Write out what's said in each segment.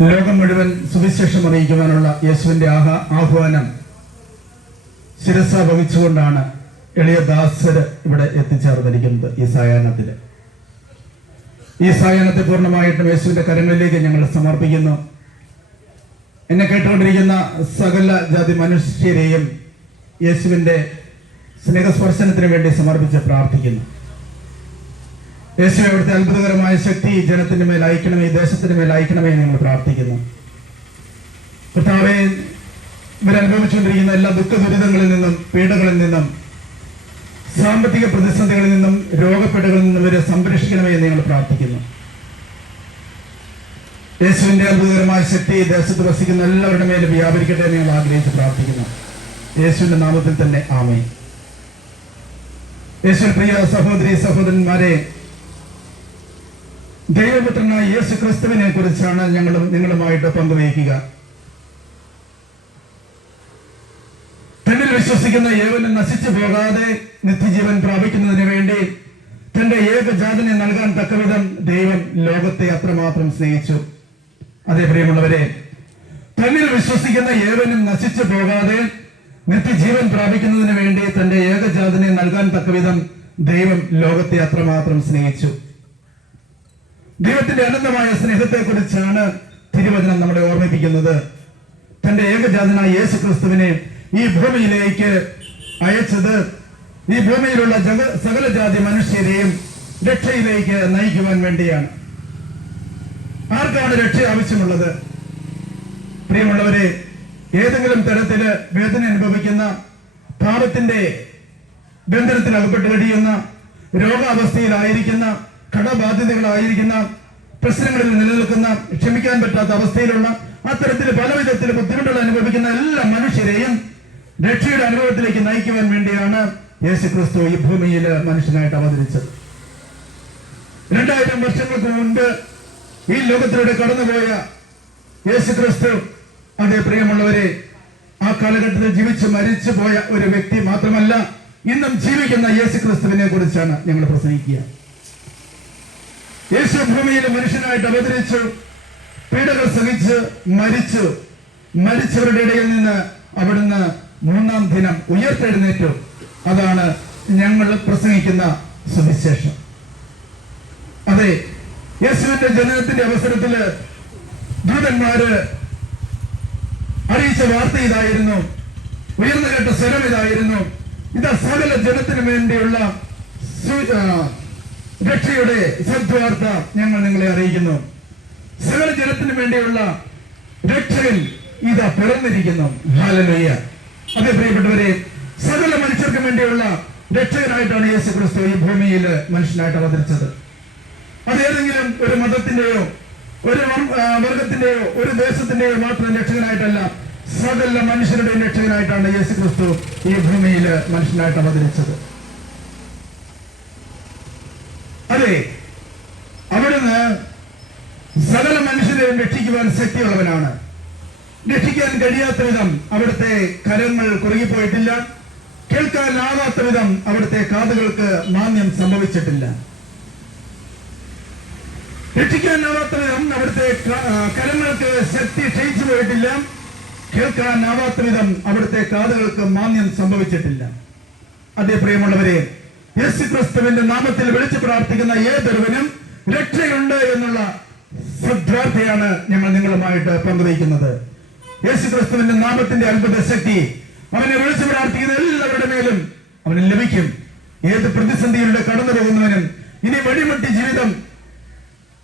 ലോകം മുഴുവൻ സുവിശേഷം അറിയിക്കുവാനുള്ള യേശുവിന്റെ ആഹ ആഹ്വാനം ശിരസ വഹിച്ചുകൊണ്ടാണ് എളിയ ദാസര് ഇവിടെ എത്തിച്ചേർന്നിരിക്കുന്നത് ഈ സായാഹ്നത്തിൽ ഈ സായാഹ്നത്തെ പൂർണമായിട്ടും യേശുവിന്റെ കരങ്ങളിലേക്ക് ഞങ്ങൾ സമർപ്പിക്കുന്നു. എന്നെ കേട്ടുകൊണ്ടിരിക്കുന്ന സകല ജാതി മനുഷ്യരെയും യേശുവിന്റെ സ്നേഹസ്പർശനത്തിന് വേണ്ടി സമർപ്പിച്ച് പ്രാർത്ഥിക്കുന്നു. യേശു അവിടുത്തെ അത്ഭുതകരമായ ശക്തി ജനത്തിന്റെ മേൽ അയക്കണമേ ദേശത്തിന്റെ മേൽ അയക്കണമേ ഞങ്ങൾ പ്രാർത്ഥിക്കുന്നു. കർത്താവെ ഇവരനുഭവിച്ചുകൊണ്ടിരിക്കുന്ന എല്ലാ ദുഃഖ ദുരിതങ്ങളിൽ നിന്നും പീഡകളിൽ നിന്നും സാമ്പത്തിക പ്രതിസന്ധികളിൽ നിന്നും രോഗപ്പെടുകളിൽ നിന്നും ഇവരെ സംരക്ഷിക്കണമേ എന്ന് ഞങ്ങൾ പ്രാർത്ഥിക്കുന്നു. യേശുവിന്റെ അത്ഭുതകരമായ ശക്തി ദേശത്ത് വസിക്കുന്ന എല്ലാവരുടെ മേലും വ്യാപരിക്കട്ടെ എന്ന് ഞങ്ങൾ ആഗ്രഹിച്ച് പ്രാർത്ഥിക്കുന്നു. യേശുവിന്റെ നാമത്തിൽ തന്നെ ആമേ യേശു പ്രിയ സഹോദരി സഹോദരന്മാരെ ദൈവപുത്രനായ യേശു ക്രിസ്തുവിനെ കുറിച്ചാണ് ഞങ്ങൾ നിങ്ങളുമായിട്ട് പങ്കുവയ്ക്കുക. തന്നിൽ വിശ്വസിക്കുന്ന ഏവനും നശിച്ചു പോകാതെ നിത്യജീവൻ പ്രാപിക്കുന്നതിന് വേണ്ടി തന്റെ ഏകജാതനെ നൽകാൻ തക്കവിധം ദൈവം ലോകത്തെ അത്രമാത്രം സ്നേഹിച്ചു. അതേ പ്രിയമുള്ളവരെ തന്നിൽ വിശ്വസിക്കുന്ന ഏവനും നശിച്ചു പോകാതെ നിത്യജീവൻ പ്രാപിക്കുന്നതിന് വേണ്ടി തന്റെ ഏകജാതനെ നൽകാൻ തക്കവിധം ദൈവം ലോകത്തെ അത്രമാത്രം സ്നേഹിച്ചു. ദൈവത്തിന്റെ അനന്തമായ സ്നേഹത്തെ കുറിച്ചാണ് തിരുവചനം നമ്മളെ ഓർമ്മിപ്പിക്കുന്നത്. തന്റെ ഏകജാതനായ യേശു ക്രിസ്തുവിനെ ഈ ഭൂമിയിലേക്ക് അയച്ചത് ഈ ഭൂമിയിലുള്ള ജഗ സകല ജാതി മനുഷ്യരെയും രക്ഷയിലേക്ക് നയിക്കുവാൻ വേണ്ടിയാണ്. ആർക്കാണ് രക്ഷ ആവശ്യമുള്ളത്? പ്രിയമുള്ളവരെ ഏതെങ്കിലും തരത്തിൽ വേദന അനുഭവിക്കുന്ന പാപത്തിന്റെ ബന്ധനത്തിൽ അകപ്പെട്ട് കഴിയുന്ന രോഗാവസ്ഥയിലായിരിക്കുന്ന കടബാധ്യതകളായിരിക്കുന്ന പ്രശ്നങ്ങളിൽ നിലനിൽക്കുന്ന ക്ഷമിക്കാൻ പറ്റാത്ത അവസ്ഥയിലുള്ള അത്തരത്തിൽ പല വിധത്തിൽ ബുദ്ധിമുട്ടുകൾ അനുഭവിക്കുന്ന എല്ലാ മനുഷ്യരെയും രക്ഷയുടെ അനുഭവത്തിലേക്ക് നയിക്കുവാൻ വേണ്ടിയാണ് യേശു ക്രിസ്തു ഈ ഭൂമിയിൽ മനുഷ്യനായിട്ട് അവതരിച്ചത്. രണ്ടായിരം വർഷങ്ങൾക്ക് മുൻപ് ഈ ലോകത്തിലൂടെ കടന്നുപോയ യേശു ക്രിസ്തു അതേ പ്രിയമുള്ളവരെ ആ കാലഘട്ടത്തിൽ ജീവിച്ച് മരിച്ചു പോയ ഒരു വ്യക്തി മാത്രമല്ല ഇന്നും ജീവിക്കുന്ന യേശു ക്രിസ്തുവിനെ കുറിച്ചാണ് ഞങ്ങൾ പ്രസംഗിക്കുക. യേശു ഭൂമിയിൽ മനുഷ്യനായിട്ട് അവതരിച്ചു പീഡകൾ സഹിച്ച് മരിച്ചു. മരിച്ചവരുടെ ഇടയിൽ നിന്ന് അവിടുന്ന് മൂന്നാം ദിനം ഉയർത്തെഴുന്നേറ്റു. അതാണ് ഞങ്ങൾ പ്രസംഗിക്കുന്ന സുവിശേഷം. അതെ യേശുവിന്റെ ജനനത്തിന്റെ അവസരത്തിൽ ദൂതന്മാര് അറിയിച്ച വാർത്ത ഇതായിരുന്നു. ഉയർന്നു കേട്ട സ്വരം ഇതായിരുന്നു. ഇതാ സകല ജനത്തിനു വേണ്ടിയുള്ള രക്ഷയുടെ സദ്വാർത്ത ഞങ്ങൾ നിങ്ങളെ അറിയിക്കുന്നു. സകല ജനത്തിനു വേണ്ടിയുള്ള രക്ഷകൻ ഇതാ പിറന്നിരിക്കുന്നു. ഹാലലയ്യ അതെ പ്രിയപ്പെട്ടവരെ സകല മനുഷ്യർക്കും വേണ്ടിയുള്ള രക്ഷകനായിട്ടാണ് യേശു ക്രിസ്തു ഈ ഭൂമിയിൽ മനുഷ്യനായിട്ട് അവതരിച്ചത്. അത് ഏതെങ്കിലും ഒരു മതത്തിന്റെയോ ഒരു വർഗത്തിന്റെയോ ഒരു ദേശത്തിന്റെയോ മാത്രം രക്ഷകനായിട്ടല്ല സകല മനുഷ്യരുടെയും രക്ഷകനായിട്ടാണ് യേശു ക്രിസ്തു ഈ ഭൂമിയിൽ മനുഷ്യനായിട്ട് അവതരിച്ചത്. അതെ അവിടുന്ന് സകല മനുഷ്യരെയും രക്ഷിക്കുവാൻ ശക്തിയുള്ളവനാണ്. രക്ഷിക്കാൻ കഴിയാത്ത വിധം അവിടുത്തെ കരങ്ങൾ കുറുകിപ്പോയിട്ടില്ല. കേൾക്കാനാവാത്ത വിധം അവിടുത്തെ കാതുകൾക്ക് മാന്യം സംഭവിച്ചിട്ടില്ല. രക്ഷിക്കാനാവാത്ത വിധം അവിടുത്തെ കരങ്ങൾക്ക് ശക്തി ക്ഷയിച്ചു പോയിട്ടില്ല. കേൾക്കാനാവാത്ത വിധം അവിടുത്തെ കാതുകൾക്ക് മാന്യം സംഭവിച്ചിട്ടില്ല. അതേ പ്രിയമുള്ളവരെ യേശു ക്രിസ്തുവിന്റെ നാമത്തിൽ വിളിച്ചു പ്രാർത്ഥിക്കുന്ന ഏതൊരുവനും രക്ഷയുണ്ട് എന്നുള്ള ശ്രദ്ധാർത്ഥയാണ് ഞങ്ങൾ നിങ്ങളുമായിട്ട് പങ്കുവയ്ക്കുന്നത്. യേശു ക്രിസ്തുവിന്റെ നാമത്തിന്റെ അത്ഭുത ശക്തി അവനെ വിളിച്ചു പ്രാർത്ഥിക്കുന്ന എല്ലാവരുടെ മേലും അവന് ലഭിക്കും. ഏത് പ്രതിസന്ധിയിലൂടെ കടന്നു പോകുന്നവനും ഇനി വഴിമുട്ടി ജീവിതം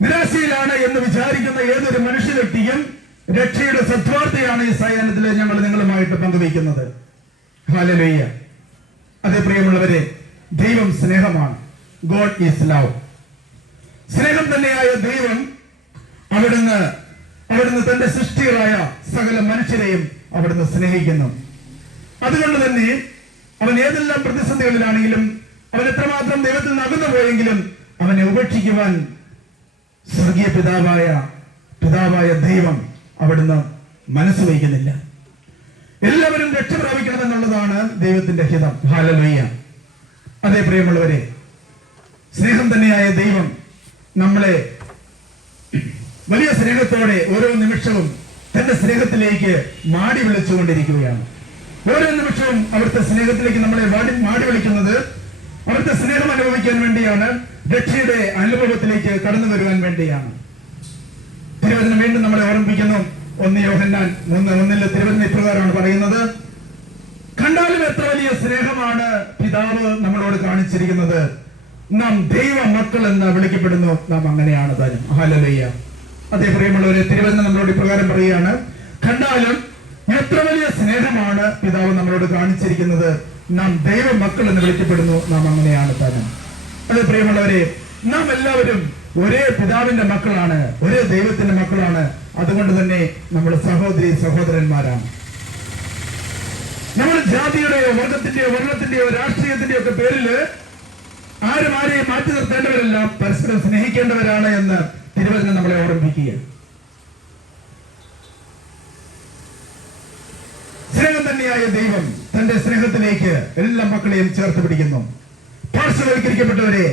നിരാശയിലാണ് എന്ന് വിചാരിക്കുന്ന ഏതൊരു മനുഷ്യ വ്യക്തിയും രക്ഷയുടെ സദ്വാർത്ഥയാണ് ഈ സായാഹ്നത്തിൽ ഞങ്ങൾ നിങ്ങളുമായിട്ട് പങ്കുവയ്ക്കുന്നത്. അതേ പ്രിയമുള്ളവരെ ദൈവം സ്നേഹമാണ്. ഗോഡ് ഈസ് ലവ് സ്നേഹം തന്നെയായ ദൈവം അവിടുന്ന് അവിടുന്ന് തന്റെ സൃഷ്ടികളായ സകല മനുഷ്യരെയും അവിടുന്ന് സ്നേഹിക്കുന്നു. അതുകൊണ്ട് തന്നെ അവൻ ഏതെല്ലാം പ്രതിസന്ധികളിലാണെങ്കിലും അവൻ എത്രമാത്രം ദൈവത്തിൽ അകന്നു പോയെങ്കിലും അവനെ ഉപേക്ഷിക്കുവാൻ സ്വർഗീയ പിതാവായ പിതാവായ ദൈവം അവിടുന്ന് മനസ്സ് വയ്ക്കുന്നില്ല എല്ലാവരും രക്ഷ പ്രാപിക്കണമെന്നുള്ളതാണ് ദൈവത്തിന്റെ ഹിതം. ഹാലലുയ്യ അതേ പ്രിയമുള്ളവരെ സ്നേഹം തന്നെയായ ദൈവം നമ്മളെ വലിയ സ്നേഹത്തോടെ ഓരോ നിമിഷവും തന്റെ സ്നേഹത്തിലേക്ക് മാടി വിളിച്ചുകൊണ്ടിരിക്കുകയാണ്. ഓരോ നിമിഷവും അവിടുത്തെ സ്നേഹത്തിലേക്ക് നമ്മളെ വാടി മാടി വിളിക്കുന്നത് അവിടുത്തെ സ്നേഹം അനുഭവിക്കാൻ വേണ്ടിയാണ് രക്ഷയുടെ അനുഭവത്തിലേക്ക് കടന്നു വരുവാൻ വേണ്ടിയാണ്. തിരുവചനം വീണ്ടും നമ്മളെ ഓർമ്മിപ്പിക്കുന്നു. ഒന്ന് യോഹന്നാൻ മൂന്ന് ഒന്നിലെ തിരുവചന ഇപ്രകാരമാണ് പറയുന്നത് കണ്ടാലും എത്ര വലിയ സ്നേഹമാണ് പിതാവ് നമ്മളോട് കാണിച്ചിരിക്കുന്നത്. നാം ദൈവ മക്കൾ എന്ന് വിളിക്കപ്പെടുന്നു. നാം അങ്ങനെയാണ് താനും ഹാലലയ്യ അതേ പ്രിയമുള്ളവരെ തിരുവചനം നമ്മളോട് ഇപ്രകാരം പറയുകയാണ്. കണ്ടാലും എത്ര വലിയ സ്നേഹമാണ് പിതാവ് നമ്മളോട് കാണിച്ചിരിക്കുന്നത്. നാം ദൈവ മക്കൾ എന്ന് വിളിക്കപ്പെടുന്നു. നാം അങ്ങനെയാണ് താനും അതെ പ്രിയമുള്ളവരെ നാം എല്ലാവരും ഒരേ പിതാവിന്റെ മക്കളാണ്. ഒരേ ദൈവത്തിന്റെ മക്കളാണ്. അതുകൊണ്ട് തന്നെ നമ്മൾ സഹോദരി സഹോദരന്മാരാണ്. നമ്മൾ ജാതിയുടെയോ വർഗത്തിന്റെയോ വർണത്തിന്റെയോ രാഷ്ട്രീയത്തിന്റെയോ ഒക്കെ പേരിൽ ആരും ആരെയും മാറ്റി നിർത്തേണ്ടവരല്ല പരസ്പരം സ്നേഹിക്കേണ്ടവരാണ് എന്ന് തിരുവചനം നമ്മളെ ഓർമ്മിപ്പിക്കുക സ്നേഹം തന്നെയായ ദൈവം തന്റെ സ്നേഹത്തിലേക്ക് എല്ലാ മക്കളെയും ചേർത്ത് പിടിക്കുന്നു. പാർശ്വവൽക്കരിക്കപ്പെട്ടവരെ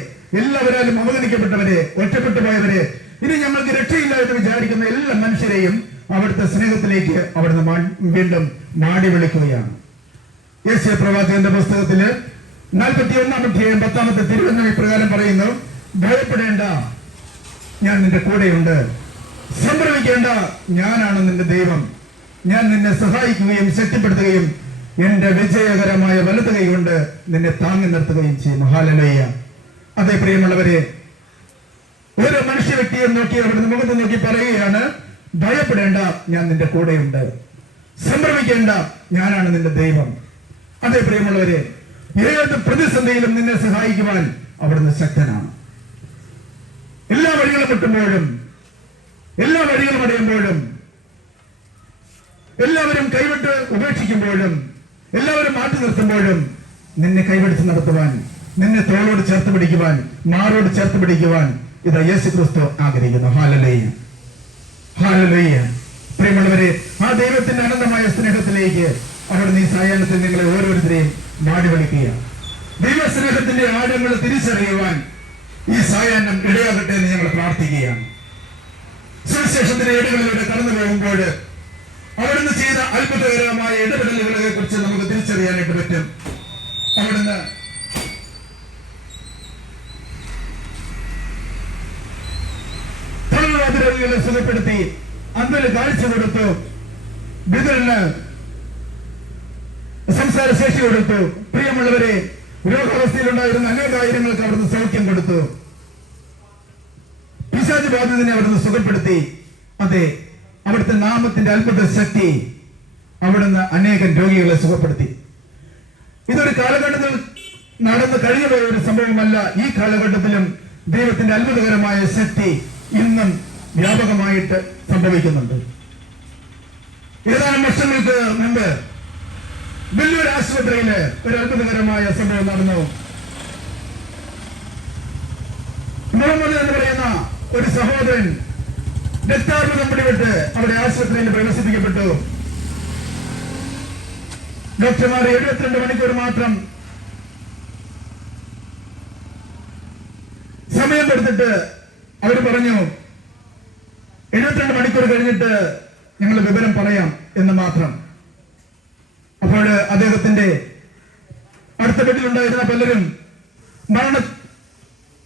എല്ലാവരാലും അവഗണിക്കപ്പെട്ടവരെ ഒറ്റപ്പെട്ടു പോയവരെ ഇനി ഞങ്ങൾക്ക് രക്ഷയില്ല എന്ന് വിചാരിക്കുന്ന എല്ലാ മനുഷ്യരെയും അവിടുത്തെ സ്നേഹത്തിലേക്ക് അവിടുന്ന് വീണ്ടും മാടി വിളിക്കുകയാണ്. യേശയ പ്രവാചകന്റെ പുസ്തകത്തിൽ നാൽപ്പത്തി ഒന്നാം അധ്യായം പത്താമത്തെ തിരുവനന്തപുരം ഇപ്രകാരം പറയുന്നു ഭയപ്പെടേണ്ട ഞാൻ നിന്റെ കൂടെയുണ്ട്. സംഭ്രമിക്കേണ്ട ഞാനാണ് നിന്റെ ദൈവം. ഞാൻ നിന്നെ സഹായിക്കുകയും ശക്തിപ്പെടുത്തുകയും എന്റെ വിജയകരമായ വലത് കൈ കൊണ്ട് നിന്നെ താങ്ങി നിർത്തുകയും ചെയ്യും മഹാലലയ്യ അതേ പ്രിയമുള്ളവരെ ഒരു മനുഷ്യ വ്യക്തിയെ നോക്കി അവരുടെ മുഖത്ത് നോക്കി പറയുകയാണ് ഭയപ്പെടേണ്ട ഞാൻ നിന്റെ കൂടെയുണ്ട്. സംഭ്രമിക്കേണ്ട ഞാനാണ് നിന്റെ ദൈവം. അതേ പ്രിയമുള്ളവരെ ഏത് പ്രതിസന്ധിയിലും നിന്നെ സഹായിക്കുവാൻ അവിടുന്ന് ശക്തനാണ്. എല്ലാ വഴികളും മുട്ടുമ്പോഴും എല്ലാ വഴികളും അടയുമ്പോഴും എല്ലാവരും കൈവിട്ട് ഉപേക്ഷിക്കുമ്പോഴും എല്ലാവരും മാറ്റി നിർത്തുമ്പോഴും നിന്നെ കൈവിടിച്ച് നടത്തുവാൻ നിന്നെ തോളോട് ചേർത്ത് പിടിക്കുവാൻ മാറോട് ചേർത്ത് പിടിക്കുവാൻ ഇത് യേശു ക്രിസ്തു ആഗ്രഹിക്കുന്നു. ഹാലലയ്യ ഹാലലയ്യ പ്രിയമുള്ളവരെ ആ ദൈവത്തിന്റെ അനന്തമായ സ്നേഹത്തിലേക്ക് അവിടുന്ന് നീ സായാഹ്നത്തിൽ നിങ്ങളെ ഓരോരുത്തരെയും നാടി വിളിക്കുക ദൈവസ്നേഹത്തിന്റെ ആഴങ്ങൾ തിരിച്ചറിയുവാൻ ഈ സായാഹ്നം ഇടയാകട്ടെ എന്ന് ഞങ്ങൾ പ്രാർത്ഥിക്കുകയാണ്. സുവിശേഷത്തിന്റെ ഏടുകളിലൂടെ കടന്നു പോകുമ്പോൾ അവിടുന്ന് ചെയ്ത അത്ഭുതകരമായ ഇടപെടലുകളെ കുറിച്ച് നമുക്ക് തിരിച്ചറിയാനായിട്ട് പറ്റും. അവിടുന്ന് രോഗികളെ സുഖപ്പെടുത്തി അന്നൽ കാഴ്ച കൊടുത്തു. ബിദറിന് സംസാര ശേഷി കൊടുത്തു. പ്രിയമുള്ളവരെ രോഗാവസ്ഥയിലുണ്ടായിരുന്ന അനേകായിരങ്ങൾക്ക് അവിടുന്ന് സൗഖ്യം കൊടുത്തു. പിശാജ് ബാധിതനെ അവിടുന്ന് സുഖപ്പെടുത്തി. അതെ അവിടുത്തെ നാമത്തിന്റെ അത്ഭുത ശക്തി അവിടുന്ന് അനേകം രോഗികളെ സുഖപ്പെടുത്തി. ഇതൊരു കാലഘട്ടത്തിൽ നടന്നു കഴിഞ്ഞുപോയ ഒരു സംഭവമല്ല. ഈ കാലഘട്ടത്തിലും ദൈവത്തിന്റെ അത്ഭുതകരമായ ശക്തി ഇന്നും വ്യാപകമായിട്ട് സംഭവിക്കുന്നുണ്ട്. ഏതാനും വർഷങ്ങൾക്ക് മുമ്പ് വെല്ലൂർ ആശുപത്രിയിൽ ഒരു അത്ഭുതകരമായ സംഭവം നടന്നു. മുഹമ്മദ് എന്ന് പറയുന്ന ഒരു സഹോദരൻ രക്താർബുദം പിടിപെട്ട് അവിടെ ആശുപത്രിയിൽ പ്രവേശിപ്പിക്കപ്പെട്ടു. ഡോക്ടർമാർ എഴുപത്തിരണ്ട് മണിക്കൂർ മാത്രം സമയം കൊടുത്തിട്ട് അവർ പറഞ്ഞു എഴുപത്തിരണ്ട് മണിക്കൂർ കഴിഞ്ഞിട്ട് ഞങ്ങൾ വിവരം പറയാം എന്ന് മാത്രം. അപ്പോൾ അദ്ദേഹത്തിന്റെ അടുത്ത വീട്ടിലുണ്ടായിരുന്ന പലരും മരണ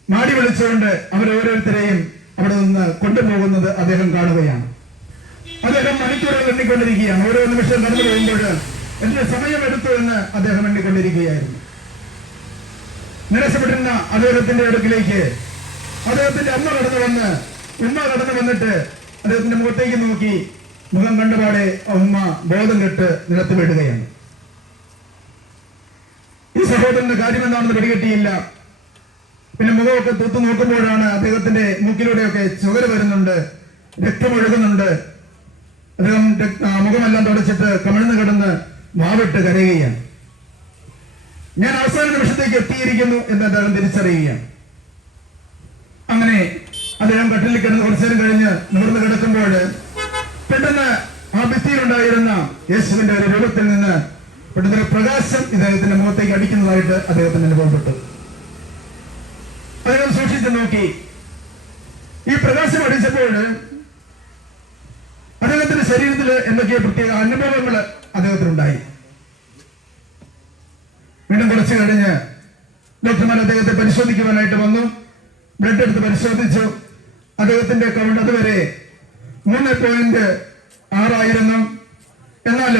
മാടി വിളിച്ചുകൊണ്ട് അവരോരോരുത്തരെയും അവിടെ നിന്ന് കൊണ്ടുപോകുന്നത് അദ്ദേഹം കാണുകയാണ്. അദ്ദേഹം മണിക്കൂറുകൾ എണ്ണിക്കൊണ്ടിരിക്കുകയാണ്. ഓരോ നിമിഷം കടന്നു പോകുമ്പോൾ എന്റെ സമയമെടുത്തു എന്ന് അദ്ദേഹം എണ്ണിക്കൊണ്ടിരിക്കുകയായിരുന്നു. നിരസപ്പെട്ടിരുന്ന അദ്ദേഹത്തിന്റെ അടുക്കിലേക്ക് അദ്ദേഹത്തിന്റെ അമ്മ കടന്നു വന്ന് ഉമ്മ കടന്നു വന്നിട്ട് അദ്ദേഹത്തിന്റെ മുഖത്തേക്ക് നോക്കി മുഖം കണ്ടപാടെ ഉമ്മ ബോധം കെട്ട് നിലത്ത് വീഴുകയാണ്. ഈ സഹോദരന്റെ കാര്യം എന്താണെന്ന് പിടികിട്ടിയില്ല പിന്നെ മുഖമൊക്കെ തൂത്തു നോക്കുമ്പോഴാണ് അദ്ദേഹത്തിന്റെ മൂക്കിലൂടെയൊക്കെ ചുവര് വരുന്നുണ്ട് രക്തമൊഴുകുന്നുണ്ട് അദ്ദേഹം മുഖമെല്ലാം തുടച്ചിട്ട് കമിഴ്ന്ന് കിടന്ന് മാവിട്ട് കരയുകയാണ്. ഞാൻ അവസാന നിമിഷത്തേക്ക് എത്തിയിരിക്കുന്നു എന്ന് അദ്ദേഹം തിരിച്ചറിയുകയാണ്. അങ്ങനെ അദ്ദേഹം കട്ടിലിൽ കിടന്ന് കുറച്ചു നേരം കഴിഞ്ഞ് നിവർന്ന് കിടക്കുമ്പോൾ പെട്ടെന്ന് ആ ഭിത്തിയിലുണ്ടായിരുന്ന യേശുവിന്റെ ഒരു രൂപത്തിൽ നിന്ന് പെട്ടെന്ന് പ്രകാശം ഇദ്ദേഹത്തിന്റെ മുഖത്തേക്ക് അടിക്കുന്നതായിട്ട് അദ്ദേഹത്തിന് അനുഭവപ്പെട്ടു. അദ്ദേഹം സൂക്ഷിച്ചു നോക്കി. ഈ പ്രകാശം അടിച്ചപ്പോൾ അദ്ദേഹത്തിന്റെ ശരീരത്തിൽ എന്തൊക്കെയോ പ്രത്യേക അനുഭവങ്ങൾ അദ്ദേഹത്തിനുണ്ടായി. വീണ്ടും കുറച്ച് കഴിഞ്ഞ് ഡോക്ടർമാർ അദ്ദേഹത്തെ പരിശോധിക്കുവാനായിട്ട് വന്നു. ബ്ലഡ് എടുത്ത് പരിശോധിച്ചു. അദ്ദേഹത്തിന്റെ കൗണ്ട് അതുവരെ മൂന്ന് പോയിന്റ് ആറായിരുന്നു. എന്നാൽ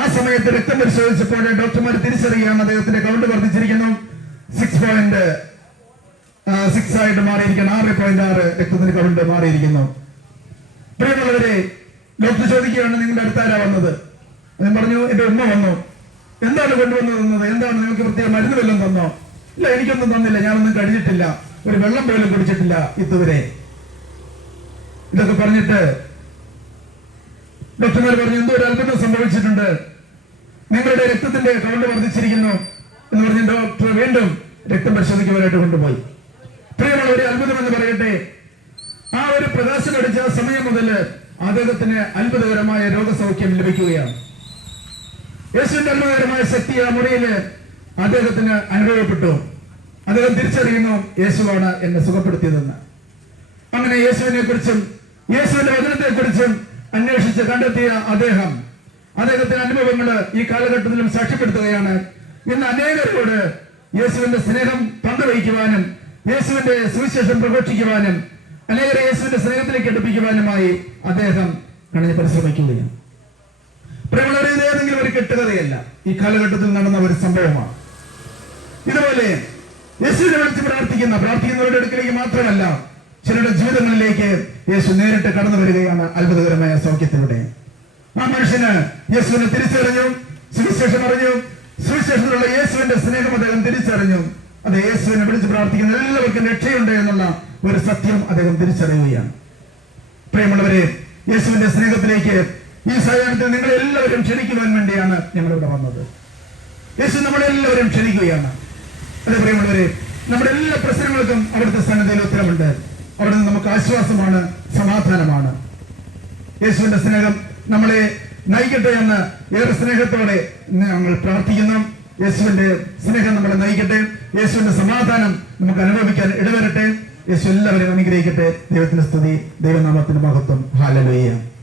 ആ സമയത്ത് രക്തം പരിശോധിച്ചപ്പോൾ ഡോക്ടർമാർ തിരിച്ചറിയാൻ അദ്ദേഹത്തിന്റെ കൗണ്ട് വർദ്ധിച്ചിരിക്കുന്നു. സിക്സ് പോയിന്റ് സിക്സ് ആയിട്ട് മാറിയിരിക്കുന്നു. ആറ് പോയിന്റ് ആറ് രക്തത്തിന്റെ കൗണ്ട് മാറിയിരിക്കുന്നു. പ്രിയമുള്ളവരെ ഡോക്ടർ ചോദിക്കുകയാണ് നിങ്ങളുടെ അടുത്താരാ വന്നത്? ഞാൻ പറഞ്ഞു എന്റെ ഉമ്മ വന്നു. എന്താണ് കൊണ്ടുവന്നത് തന്നത് എന്താണ്? നിങ്ങൾക്ക് പ്രത്യേക മരുന്ന് വല്ലതും തന്നോ? ഇല്ല എനിക്കൊന്നും തന്നില്ല. ഞാനൊന്നും കഴിച്ചിട്ടില്ല ഒരു വെള്ളം പോലും കുടിച്ചിട്ടില്ല ഇതുവരെ. ഇതൊക്കെ പറഞ്ഞിട്ട് ഡോക്ടർമാർ പറഞ്ഞു എന്തോ ഒരു അത്ഭുതം സംഭവിച്ചിട്ടുണ്ട്. നിങ്ങളുടെ രക്തത്തിന്റെ കൗണ്ട് വർദ്ധിച്ചിരിക്കുന്നു എന്ന് പറഞ്ഞ ഡോക്ടർ വീണ്ടും രക്തം പരിശോധിക്കുവാനായിട്ട് കൊണ്ടുപോയി. പ്രിയമുള്ളവരെ അത്ഭുതം എന്ന് പറയട്ടെ. ആ ഒരു പ്രകാശം അടിച്ച സമയം മുതൽ അദ്ദേഹത്തിന് അത്ഭുതകരമായ രോഗസൗഖ്യം ലഭിക്കുകയാണ്. യേശുവിന്റെ അത്ഭുതകരമായ ശക്തി ആ മുറിയിൽ അദ്ദേഹത്തിന് അനുഭവപ്പെട്ടു. അദ്ദേഹം തിരിച്ചറിയുന്നു യേശുവാണ് എന്നെ സുഖപ്പെടുത്തിയതെന്ന്. അങ്ങനെ യേശുവിനെ കുറിച്ചും യേശുവിന്റെ വചനത്തെ കുറിച്ചും അന്വേഷിച്ച് കണ്ടെത്തിയ അദ്ദേഹം അദ്ദേഹത്തിന്റെ അനുഭവങ്ങൾ ഈ കാലഘട്ടത്തിലും സാക്ഷ്യപ്പെടുത്തുകയാണ്. ഇന്ന് അനേകരോട് യേശുവിന്റെ സ്നേഹം പങ്കുവയ്ക്കുവാനും യേശുവിന്റെ സുവിശേഷം പ്രഘോഷിക്കുവാനും അനേകരെ യേശുവിന്റെ സ്നേഹത്തിലേക്ക് എടുപ്പിക്കുവാനുമായി അദ്ദേഹം കണഞ്ഞ് പരിശ്രമിക്കുകയാണ്. ഇത് ഏതെങ്കിലും ഒരു കെട്ടുകഥയല്ല. ഈ കാലഘട്ടത്തിൽ നടന്ന ഒരു സംഭവമാണ്. ഇതുപോലെ യേശുവിനെ വിളിച്ച് പ്രാർത്ഥിക്കുന്ന പ്രാർത്ഥിക്കുന്നവരുടെ അടുക്കിലേക്ക് മാത്രമല്ല ചിലരുടെ ജീവിതങ്ങളിലേക്ക് യേശു നേരിട്ട് കടന്നു വരികയാണ് അത്ഭുതകരമായ സൗഖ്യത്തിലൂടെ. ആ മനുഷ്യന് യേശുവിനെ തിരിച്ചറിഞ്ഞു സുവിശേഷം അറിഞ്ഞു സുവിശേഷത്തിലുള്ള യേശുവിന്റെ സ്നേഹം അദ്ദേഹം തിരിച്ചറിഞ്ഞു. അത് യേശുവിനെ വിളിച്ച് പ്രാർത്ഥിക്കുന്ന എല്ലാവർക്കും രക്ഷയുണ്ട് എന്നുള്ള ഒരു സത്യം അദ്ദേഹം തിരിച്ചറിയുകയാണ്. പ്രിയമുള്ളവരെ യേശുവിന്റെ സ്നേഹത്തിലേക്ക് ഈ സായാഹ്നത്തിൽ നിങ്ങളെ എല്ലാവരും ക്ഷണിക്കുവാൻ വേണ്ടിയാണ് ഞങ്ങളിവിടെ വന്നത്. യേശു നമ്മളെല്ലാവരും ക്ഷണിക്കുകയാണ്. അതേ പ്രിയമുള്ളവരെ നമ്മുടെ എല്ലാ പ്രശ്നങ്ങൾക്കും അവിടുത്തെ സന്നദ്ധയിൽ ഉത്തരമുണ്ട്. അവിടെ നമുക്ക് ആശ്വാസമാണ് സമാധാനമാണ്. യേശുവിന്റെ സ്നേഹം നമ്മളെ നയിക്കട്ടെ എന്ന് ഏറെ സ്നേഹത്തോടെ ഞങ്ങൾ പ്രാർത്ഥിക്കുന്നു. യേശുവിന്റെ സ്നേഹം നമ്മളെ നയിക്കട്ടെ. യേശുവിന്റെ സമാധാനം നമുക്ക് അനുഭവിക്കാൻ ഇടവരട്ടെ. യേശു എല്ലാവരെയും അനുഗ്രഹിക്കട്ടെ. ദൈവത്തിന്റെ സ്തുതി ദൈവനാമത്തിന്റെ മഹത്വം. ഹാലലുയ്യ